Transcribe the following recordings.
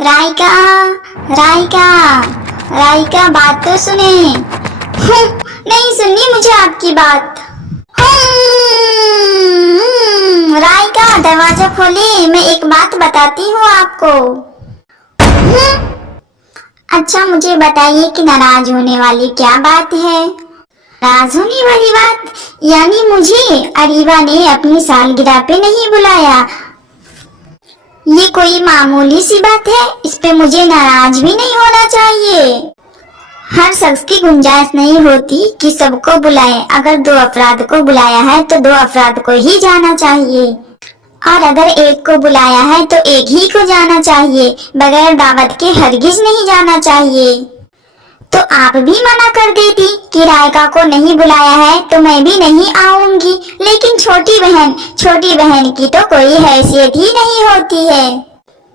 राइका, राइका, राइका बात तो सुने। नहीं सुननी मुझे आपकी बात। राइका दरवाजा खोले, मैं एक बात बताती हूँ आपको। अच्छा मुझे बताइए कि नाराज होने वाली क्या बात है। नाराज होने वाली बात यानी मुझे अरीबा ने अपनी सालगिरह पे नहीं बुलाया। ये कोई मामूली सी बात है, इस पे मुझे नाराज भी नहीं होना चाहिए। हर शख्स की गुंजाइश नहीं होती कि सबको बुलाए। अगर 2 अफराद को बुलाया है तो 2 अफराद को ही जाना चाहिए, और अगर एक को बुलाया है तो एक ही को जाना चाहिए। बगैर दावत के हरगिज नहीं जाना चाहिए। तो आप भी मना कर देती कि राइका को नहीं बुलाया है तो मैं भी नहीं आऊंगी। लेकिन छोटी बहन की तो कोई हैसियत ही नहीं होती है।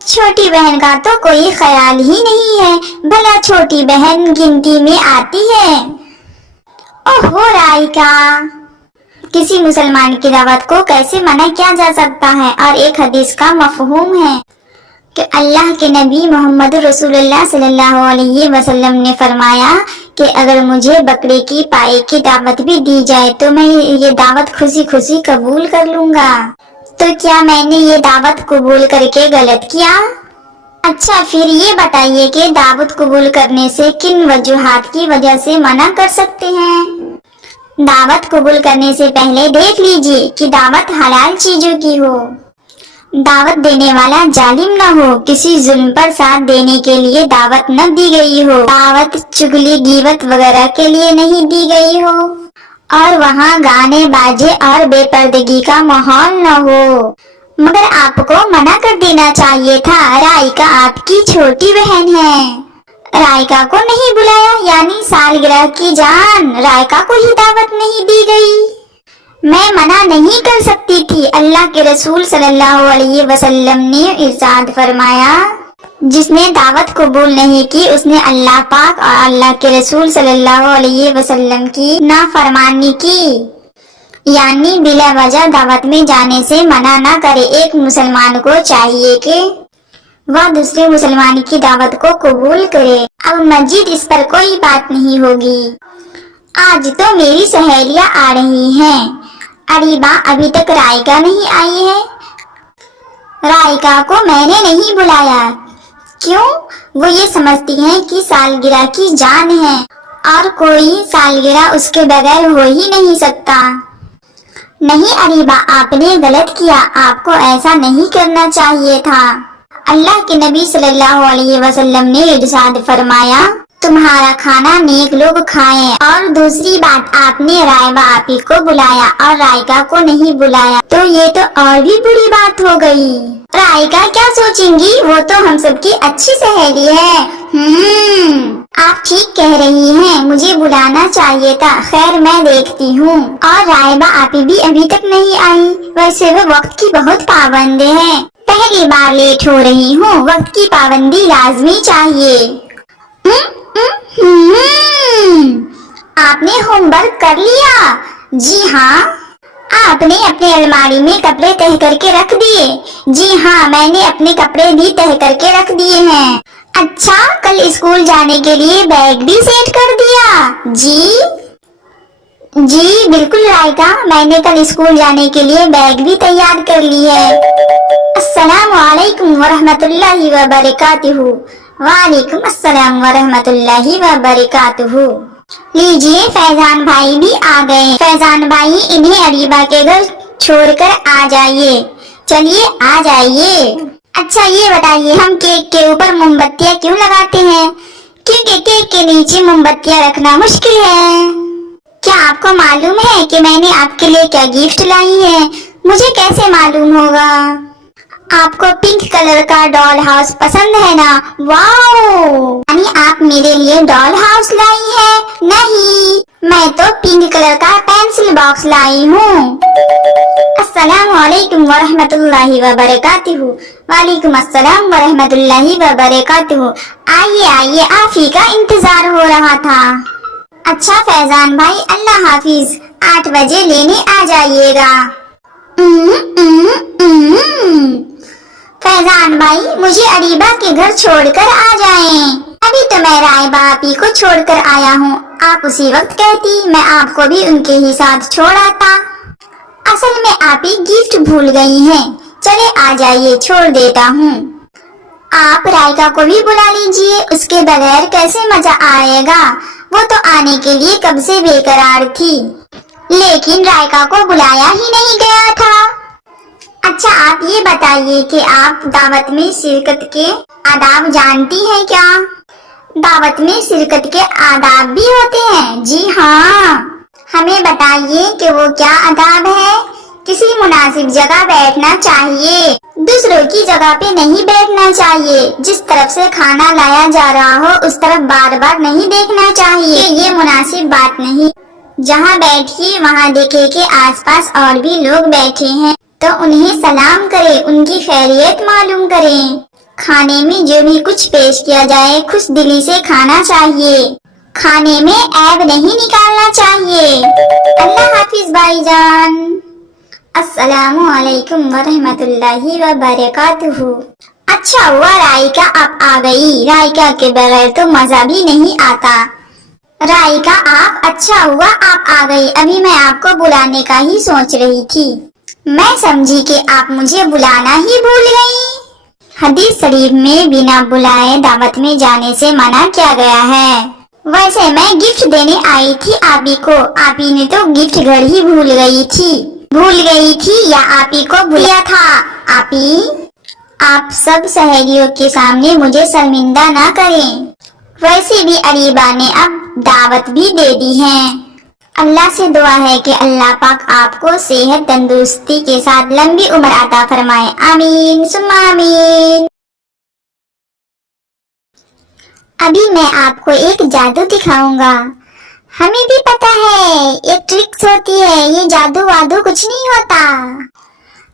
छोटी बहन का तो कोई ख्याल ही नहीं है, भला छोटी बहन गिनती में आती है। ओहो राइका, किसी मुसलमान की दावत को कैसे मना किया जा सकता है। और एक हदीस का मफहूम है कि अल्लाह के नबी मोहम्मद रसूलुल्लाह सल्लल्लाहु अलैहि वसल्लम ने फरमाया कि अगर मुझे बकरे की पाई की दावत भी दी जाए तो मैं ये दावत खुशी खुशी कबूल कर लूंगा। तो क्या मैंने ये दावत कबूल करके गलत किया? अच्छा फिर ये बताइए कि दावत कबूल करने से किन वजूहात की वजह से मना कर सकते हैं। दावत कबूल करने से पहले देख लीजिए कि दावत हलाल चीजों की हो, दावत देने वाला जालिम न हो, किसी जुल्म पर साथ देने के लिए दावत न दी गई हो, दावत चुगली गीबत वगैरह के लिए नहीं दी गई हो, और वहाँ गाने बाजे और बेपर्दगी का माहौल न हो। मगर आपको मना कर देना चाहिए था। राइका आपकी छोटी बहन है, राइका को नहीं बुलाया यानी सालगिरह की जान राइका को ही दावत नहीं दी गई। मैं मना नहीं कर सकती थी। अल्लाह के रसूल सल्लल्लाहु अलैहि वसल्लम ने इरशाद फरमाया, जिसने दावत कबूल नहीं की उसने अल्लाह पाक और अल्लाह के रसूल सल्लल्लाहु अलैहि वसल्लम की नाफरमानी की। यानी बिला वजह दावत में जाने से मना ना करे। एक मुसलमान को चाहिए कि वह दूसरे मुसलमान की दावत को कबूल करे। अब मजीद इस पर कोई बात नहीं होगी। आज तो मेरी सहेलियां आ रही हैं। अरीबा अभी तक राइका नहीं आई है। राइका को मैंने नहीं बुलाया। क्यों? वो ये समझती हैं कि सालगिरह की जान है और कोई सालगिरह उसके बगैर हो ही नहीं सकता। नहीं अरीबा, आपने गलत किया। आपको ऐसा नहीं करना चाहिए था। अल्लाह के नबी सल्लल्लाहु अलैहि वसल्लम ने इरशाद फरमाया, तुम्हारा खाना नेक लोग खाएं। और दूसरी बात, आपने राइबा आपी को बुलाया और राइका को नहीं बुलाया, तो ये तो और भी बुरी बात हो गई। राइका क्या सोचेंगी, वो तो हम सबकी अच्छी सहेली है। आप ठीक कह रही हैं, मुझे बुलाना चाहिए था। खैर मैं देखती हूँ। और राइबा आपी भी अभी तक नहीं आई। वैसे वो वक्त की बहुत पाबंद है। पहली बार लेट हो रही हूँ। वक्त की पाबंदी लाजमी चाहिए। आपने होमवर्क कर लिया? जी हाँ। आपने अपने अलमारी में कपड़े तह करके रख दिए? जी हाँ, मैंने अपने कपड़े भी तह करके रख दिए हैं। अच्छा, कल स्कूल जाने के लिए बैग भी सेट कर दिया? जी बिल्कुल राइका, मैंने कल स्कूल जाने के लिए बैग भी तैयार कर ली है। अस्सलामु अलैकुम वरहमतुल्लाहि वबरकातुहू। वालेकुम अस्सलाम वरहमतुल्लाहि वबरकातुहू। लीजिए, फैजान भाई भी आ गए। फैजान भाई, इन्हें अरीबा के घर छोड़कर आ जाइए। चलिए आ जाइए। अच्छा ये बताइए, हम केक के ऊपर मोमबत्तियाँ क्यों लगाते हैं? क्योंकि केक के नीचे मोमबत्तियाँ रखना मुश्किल है। क्या आपको मालूम है कि मैंने आपके लिए क्या गिफ्ट लाई है? मुझे कैसे मालूम होगा? आपको पिंक कलर का डॉल हाउस पसंद है ना? वाओ! यानी आप मेरे लिए डॉल हाउस लाई है? नहीं, मैं तो पिंक कलर का पेंसिल बॉक्स लाई हूँ। अस्सलाम वालेकुम वरहमतुल्लाहि वबरकातुहू। वालेकुम अस्सलाम वरहमतुल्लाहि वबरकातुहू। आइए आइए, आप ही का इंतजार हो रहा था। अच्छा फैजान भाई, अल्लाह हाफिज। 8 बजे लेने आ जाइएगा। फैजान भाई मुझे अरीबा के घर छोड़कर आ जाएं। अभी तो मैं रायबा आपी को छोड़कर आया हूँ, आप उसी वक्त कहती मैं आपको भी उनके ही साथ छोड़ आता। असल में आपी गिफ्ट भूल गई हैं। चले आ जाइए, छोड़ देता हूँ। आप रायका को भी बुला लीजिए, उसके बगैर कैसे मजा आएगा। वो तो आने के लिए कब से बेकरार थी, लेकिन रायका को बुलाया ही नहीं गया था। अच्छा आप ये बताइए कि आप दावत में शिरकत के आदाब जानती हैं क्या? दावत में शिरकत के आदाब भी होते हैं? जी हाँ, हमें बताइए कि वो क्या आदाब है। किसी मुनासिब जगह बैठना चाहिए, दूसरों की जगह पे नहीं बैठना चाहिए। जिस तरफ से खाना लाया जा रहा हो उस तरफ बार बार नहीं देखना चाहिए, ये मुनासिब बात नहीं। जहाँ बैठिए वहाँ देखे कि आसपास और भी लोग बैठे हैं तो उन्हें सलाम करें, उनकी खैरियत मालूम करें। खाने में जो भी कुछ पेश किया जाए खुश दिली से खाना चाहिए, खाने में ऐब नहीं निकालना चाहिए। अल्लाह हाफिज भाईजान। अस्सलामु अलैकुम वरहमतुल्लाहि वबरकातुहू। अच्छा हुआ रायका आप आ गई, रायका के बगैर तो मजा भी नहीं आता। रायका आप, अच्छा हुआ आप आ गई, अभी मैं आपको बुलाने का ही सोच रही थी। मैं समझी कि आप मुझे बुलाना ही भूल गई। हदीस शरीफ में बिना बुलाए दावत में जाने से मना किया गया है। वैसे मैं गिफ्ट देने आई थी आपी को, आपी ने तो गिफ्ट घर ही भूल गई थी या आपी को भूलिया था। आपी आप सब सहेलियों के सामने मुझे शर्मिंदा ना करें। वैसे भी अरीबा ने अब दावत भी दे दी है। अल्लाह से दुआ है कि अल्लाह पाक आपको सेहत तंदुरुस्ती के साथ लंबी उम्र अता फरमाए। आमीन सुम्मा आमीन। अभी मैं आपको एक जादू दिखाऊंगा। हमें भी पता है एक ट्रिक्स होती है, ये जादू वादू कुछ नहीं होता।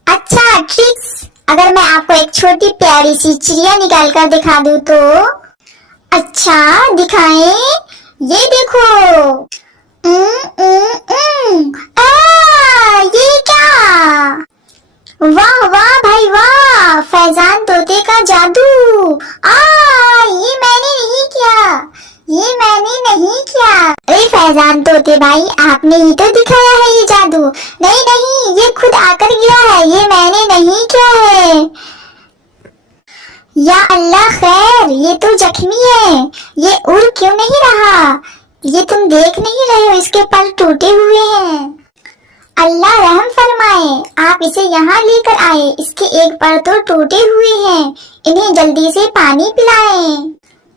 अच्छा ट्रिक्स, अगर मैं आपको एक छोटी प्यारी सी चिड़िया निकाल कर दिखा दूं तो? अच्छा दिखाएं, ये देखो। ये क्या? वाह वाह भाई वाह, फैजान तोते का जादू। ये मैंने नहीं किया। अरे फैजान तोते भाई आपने ही तो दिखाया है ये जादू। नहीं ये खुद आकर गिरा है, ये मैंने नहीं किया है। या अल्लाह खैर, ये तो जख्मी है, ये उड़ क्यों नहीं रहा? ये तुम देख नहीं रहे हो इसके पर टूटे हुए हैं। अल्लाह रहम फरमाए, आप इसे यहाँ लेकर आए, इसके एक पर तो टूटे हुए हैं, इन्हें जल्दी से पानी पिलाएं।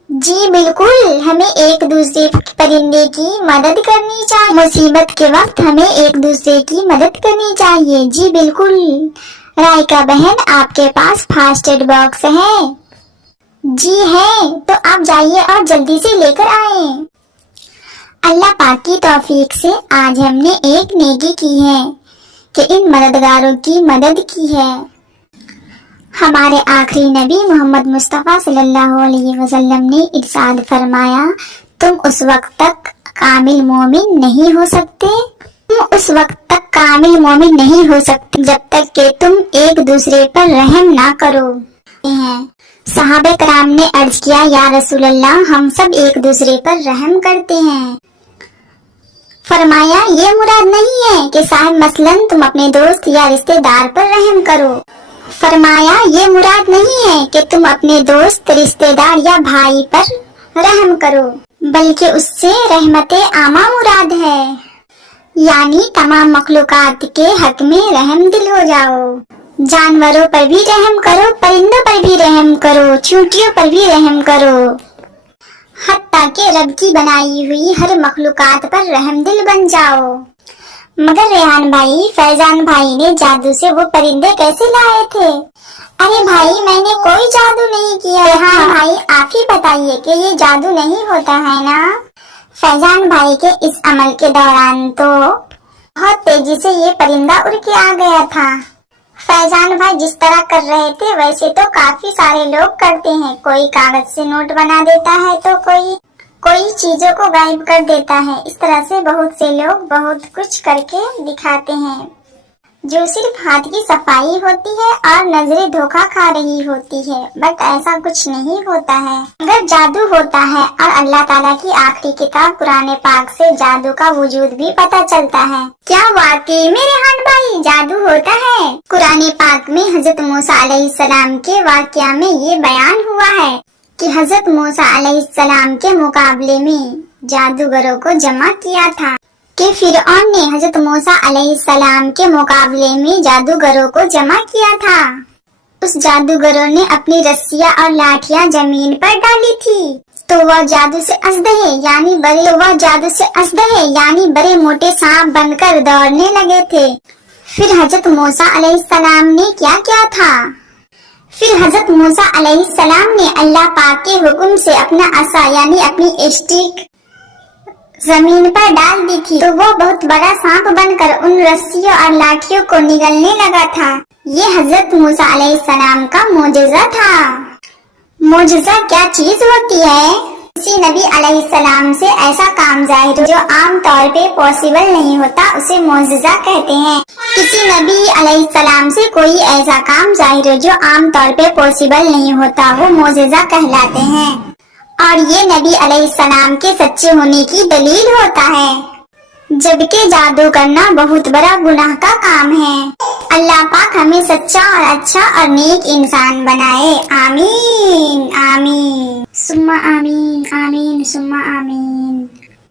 जी बिल्कुल, हमें एक दूसरे परिंदे की मदद करनी चाहिए, मुसीबत के वक्त हमें एक दूसरे की मदद करनी चाहिए। जी बिल्कुल। रायका बहन आपके पास फर्स्ट एड बॉक्स है? जी है, तो आप जाइए और जल्दी से लेकर आए। अल्लाह पाक की तौफीक से आज हमने एक नेकी की है कि इन मददगारों की मदद की है। हमारे आखिरी नबी मोहम्मद मुस्तफ़ा सल्लल्लाहु अलैहि वसल्लम ने इरशाद फरमाया, तुम उस वक्त तक कामिल मोमिन नहीं हो सकते, जब तक कि तुम एक दूसरे पर रहम ना करो। सहाबे कराम ने अर्ज किया, या रसूल अल्लाह हम सब एक दूसरे पर रहम करते हैं। फरमाया ये मुराद नहीं है कि साहब मसलन तुम अपने दोस्त या रिश्तेदार पर रहम करो। फरमाया ये मुराद नहीं है कि तुम अपने दोस्त, रिश्तेदार या भाई पर रहम करो, बल्कि उससे रहमते आमा मुराद है, यानी तमाम मखलूकात के हक में रहम दिल हो जाओ। जानवरों पर भी रहम करो, परिंदों पर भी रहम करो, चींटियों पर भी रहम करो, हत्ता के रब की बनाई हुई हर मखलूकात पर रहमदिल बन जाओ। मगर रेहान भाई, फैजान भाई ने जादू से वो परिंदे कैसे लाए थे? अरे भाई मैंने कोई जादू नहीं किया। रेहान भाई आप ही बताइए कि ये जादू नहीं होता है ना? फैजान भाई के इस अमल के दौरान तो बहुत तेजी से ये परिंदा उड़ के आ गया था। फैजान भाई जिस तरह कर रहे थे वैसे तो काफी सारे लोग करते हैं, कोई कागज से नोट बना देता है तो कोई चीजों को गायब कर देता है। इस तरह से बहुत से लोग बहुत कुछ करके दिखाते हैं। जो सिर्फ हाथ की सफाई होती है और नजरें धोखा खा रही होती है, बट ऐसा कुछ नहीं होता है। अगर जादू होता है और अल्लाह ताला की आखिरी किताब कुरान पाक से जादू का वजूद भी पता चलता है। क्या वाकई में रेहान भाई जादू होता है? कुरान पाक में हजरत मूसा अलैहिस्सलाम के वाकया में ये बयान हुआ है कि हजरत मूसा अलैहिस्सलाम के मुकाबले में जादूगरों को जमा किया था, कि फिरऔन ने हजरत मूसा अलैहिस्सलाम के मुकाबले में जादूगरों को जमा किया था। उस जादूगरों ने अपनी रस्सियां और लाठियां जमीन पर डाली थी, तो वह जादू से असदहे यानी बड़े मोटे सांप बनकर दौड़ने लगे थे। फिर हजरत मूसा अलैहिस्सलाम ने क्या किया था? फिर हजरत मूसा अलैहिस्सलाम ने अल्लाह पाक के हुक्म से अपना असा यानी अपनी स्टिक जमीन पर डाल दी थी, तो वो बहुत बड़ा सांप बनकर उन रस्सियों और लाठियों को निगलने लगा था। ये हजरत मूसा अलैहिस्सलाम का मोजज़ा था। मोजज़ा क्या चीज होती है? किसी नबी अलैहिस्सलाम से ऐसा काम जाहिर हो जो आम तौर पे पॉसिबल नहीं होता, उसे मोजज़ा कहते हैं। किसी नबी अलैहिस्सलाम से कोई ऐसा काम जाहिर हो जो आम तौर पे पॉसिबल नहीं होता, वो मोजज़ा कहलाते हैं। और ये नबी अलैहिस्सलाम के सच्चे होने की दलील होता है। जबकि जादू करना बहुत बड़ा गुनाह का काम है। अल्लाह पाक हमें सच्चा और अच्छा और नेक इंसान बनाए। आमीन आमीन सुम्मा आमीन आमीन सुम्मा आमीन।